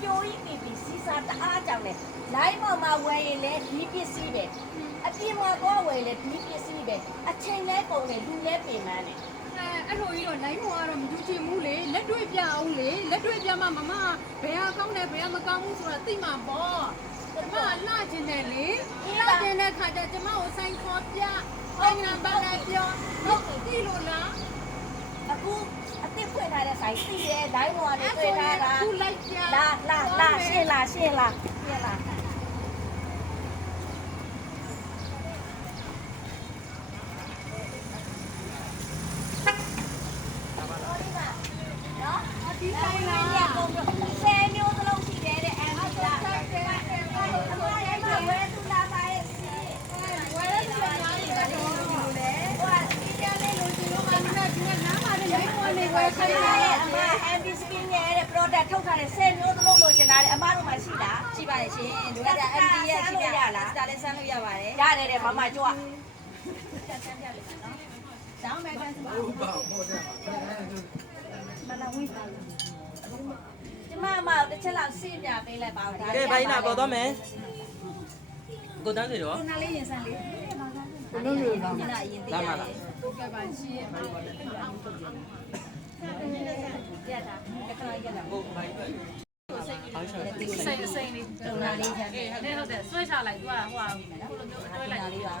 ပြိုကြီးနေပြီစီစာတအားကြောင်လေလိုင်းပေါ်မှာဝယ်ရင်လည်းဒီပစ္စည်းပဲအပြင်မှာသွားဝယ်လည်းဒီပစ္စည်းပဲအချိန်လဲကုန်တယ်လူလဲပြင်မှန်းတယ်အဲ့လိုကြီးတော့လိုင်းပေါ်ကတော့မကြည့်ချင်ဘူးလေလက်တွေ့ပြအောင်လေလက်တွေ့ပြမှမမဘယ်ဟာကောင်းတယ်ဘယ်ဟာမကောင်းဘူးဆိုတာသိမှာပေါ့ကျမလှကျင်တယ်လေလှကျင်တဲ့ခါကျကျမကိုဆိုင်ခေါ်ပြဆိုင်နာဘာလဲပြောဟုတ်ပြီလို့လားအခုအစ်စ်ဖွင့်ထားတဲ့ဆိုင်သိရဲ့လိုင်းပေါ်ကနေတွေ့ထားတာခုလိုက်ပြလာရှင်းလာရှင်းလာဒီဆိုင်လားဆယ်မျိုးစလုံးရှိတယ်တဲ့အန်ဒီကဝယ်သူလာပါရဲ့စီဝယ်ရတဲ့များကြီးကတော့လေဟိုဒီကြလေးလိုချင်လို့မှဒီကနားမှာလည်းလိုင်းပေါ်နေဝယ်ခိုင်းတာရဲ့အမ MB skin ရဲ့ product ထုတ်ထားတဲ့ဆယ်မျိုးစလုံးလိုချင်တာတဲ့အမတို့မှရှိလားရှိပါတယ်ရှင်တို့က MD ရဲ့ရှိတာစတာလေးဆန်းလို့ရပါတယ်ရတယ်တဲ့မမကြွတောင်းမဲ့ကန်စပါမလာဝင်ပါဘူးကျမမတစ်ချက်လောက်စီးပြပေးလိုက်ပါဦးဒါကဲဘိုင်းနာပေါ်တော့မယ်ကိုတန်းစီတော့နားလေးရင်ဆန်းလေးဘလို့လို့လားဒီနာအရင်သိရတယ်ဟုတ်ကဲ့ပါရှင်းရပါရတာတခါရလာကိုဘိုင်းပဲစိတ်စိတ်လေး တုံနာလေးချမ်းအေးဟုတ်တယ်ဆွဲချလိုက်သူကဟိုခုလိုမျိုးအတွဲလိုက်လေးပါ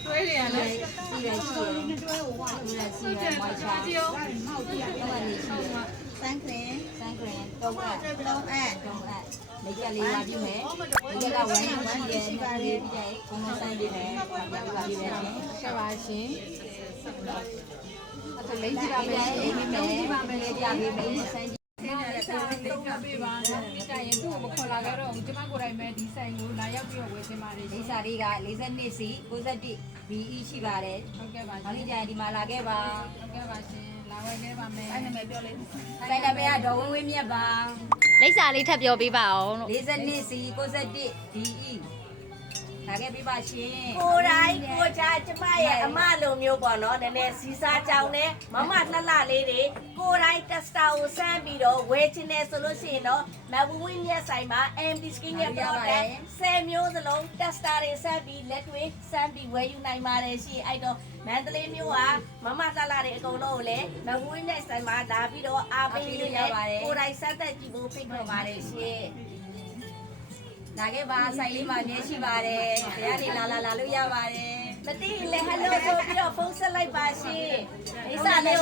အတွဲတွေကလည်းစီရရှိရတွဲကိုဝါလို့လည်းစီရမွားချာကြည့်အောင်မောက်ပြတော့နေရှိရစမ်းကရင်တော့လက်ကြလေးပါပြီးမယ်ဒီကဝိုင်းရှိပါတယ်ဒီကြိုက်ဘုံဆိုင်ပြီးမယ်ပါပြီးမယ်ဆက်ပါရှင်အဲ့လိမ့်ကြည့်ပါမယ်ဒီမယ်လုံးကြည့်ပါမယ်လေပြပေးမယ်ဆိုင်တော့ပေးပါဒီတိုင်ရင်သူ့ကိုမခေါ်လာကြတော့ကျမကိုယ်တိုင်ပဲဒီဆိုင်ကိုလာရောက်ပြီးတော့ဝယ်တင်ပါတယ်ဒီစာလေးက42စီ61 BE ရှိပါတယ်ဟုတ်ကဲ့ပါနောက်နေ့ကျရင်ဒီမှာလာခဲ့ပါဟုတ်ကဲ့ပါရှင်လာဝယ်ခဲ့ပါမယ်အဲ့နာမည်ပြောလေးဆိုင်နာမည်ကဒေါ်ဝင်းဝင်းမြတ်ပါလိပ်စာလေးထပ်ပြောပေးပါအောင်လို့42စီ61 BEလာခဲ့ပြပါရှင်ကိုတိုင်းကိုချာကျမရဲ့အမလိုမျိုးပေါ့နော်နည်းနည်းစီစားကြောင်နဲ့မမလှလှလေးတွေကိုတိုင်းတက်စတာကိုစမ်းပြီးတော့ဝယ်ချင်တယ်ဆိုလို့ရှိရင်တော့မဝဝင်းရဲ့ဆိုင်မှာ MD skin ရဲ့ product 10မျိုးစလုံးတက်စတာတွေစမ်းပြီးလက်တွေစမ်းပြီးဝယ်ယူနိုင်ပါတယ်ရှင်အဲ့တော့မန္တလေးမြို့ကမမလှလှတွေအကုန်လုံးကိုလည်းမဝဝင်းရဲ့ဆိုင်မှာလာပြီးတော့အားပေးလို့ရပါတယ်ကိုတိုင်းစမ်းသက်ကြည့်ဖို့ဖိတ်ခေါ်ပါတယ်ရှင်လာခဲ့ပါဆိုင်လေးမှာမြဲရှိပါတယ်။တရားနေလာလို့ရပါတယ်။မသိရင်လည်းဟယ်လိုဆိုပြီးတော့ဖုန်းဆက်လိုက်ပါရှင်။ဒီစာလေး